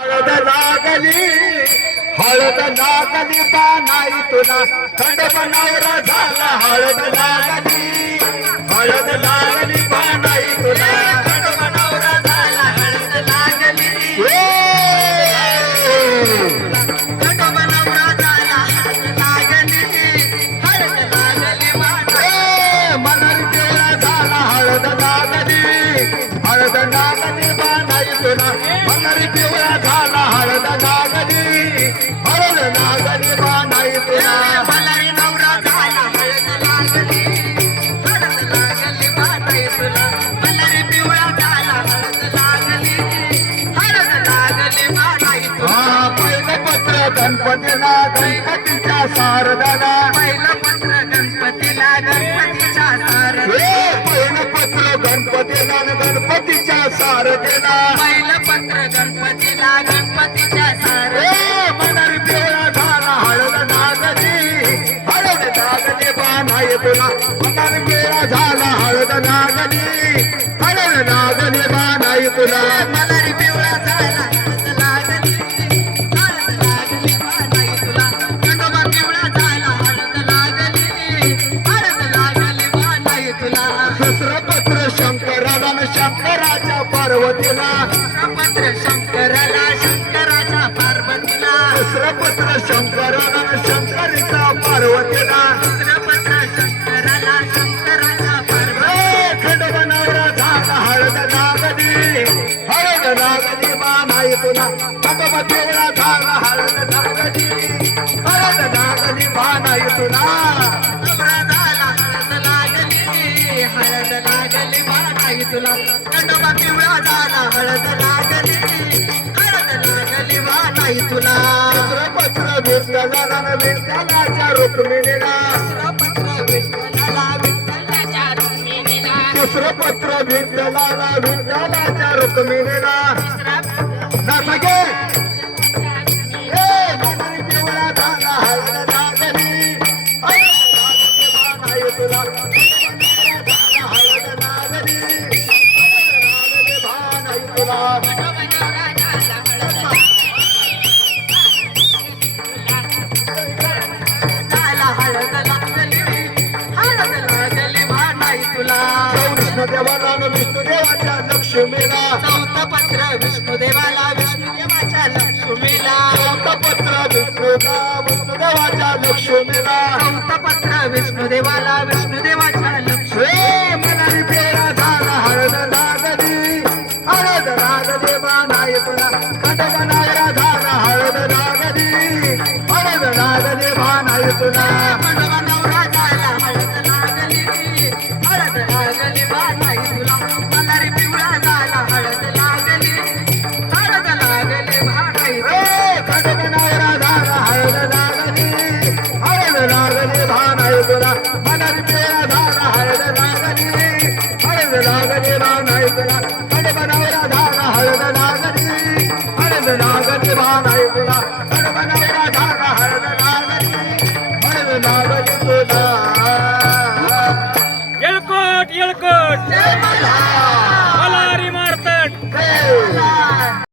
हळद लागली बानाई तुला थंड बनवला झाला हळद लागली बानाई तुला थंड बनवला झाला हळद लागली थंड बनवला झाला हळद लागली हळद लागली बानाई तुला मनरी पिवळा झाला हळद लागली बानाई तुला मलारी नवरा झाला हळद लागली बानाई तुला मलारी पिवळा झाला हळद लागली बानाई तुला पहिलं पत्र गणपतीला गणपतीच्या शारदाला पहिलं पत्र गणपतीला गणपतीच्या शारदेला पहिलं पत्र गणपतीला गणपतीच्या शारदेला पहिलं पत्र गणपतीला गणपतीच्या शारदेला मनारी पिवळा झाला हळद लागली बानाई तुला मनारी पिवळा झाला हळद लागली बानाई तुला मनारी पिवळा झाला हळद लागली बानाई तुला खंडोबा पिवळा झाला हळद लागली बानाई तुला दुसरं पत्र शंकराला शंकराच्या पार्वतीला पत्र शंकराला शंकराच्या पार्वतीला दुसरं पत्र शंकराला शंकरीचा पार्वतीला दुसरं पत्र शंकराला शंकराच्या पार्वती खंडोबा नवरा झाला हळद लागली बानाई तुला खंडोबा पिवळा झाला हळद लागली बानाई तुला नवरा झाला हळद लागली बानाई तुला खंडोबा पिवळा झाला हळद लागली बानाई तुला दुसरं पत्र विठ्ठलाच्या रुक्मिणीला दुसरं पत्र विठ्ठलाच्या रुक्मिणीला नसगे पिवळा झाला हळद लागली बानाई तुला हळद लागली बानाई तुला विष्णुदेवाला विष्णुदेवाच्या लक्ष्मीला चौथं पत्र विष्णुदेवाला विष्णुदेवाच्या लक्ष्मीला चौथं पत्र विष्णुदेवाच्या लक्ष्मीला चौथं पत्र विष्णुदेवाला विष्णुदेवाच्या लक्ष्मी मनारी पिवळा झाला हळद लागली बानाई तुला खंडोबा नवरा झाला हळद लागली बानाई तुला खंडोबा नवरा झाला हळद लागली बानाई तुला मलारी पिवळा झाला हळद लागली बानाई खंडोबा नवरा झाला हळद लागली बानाई तुला मलारी पिवळा झाला हळद लागली बानाई तुला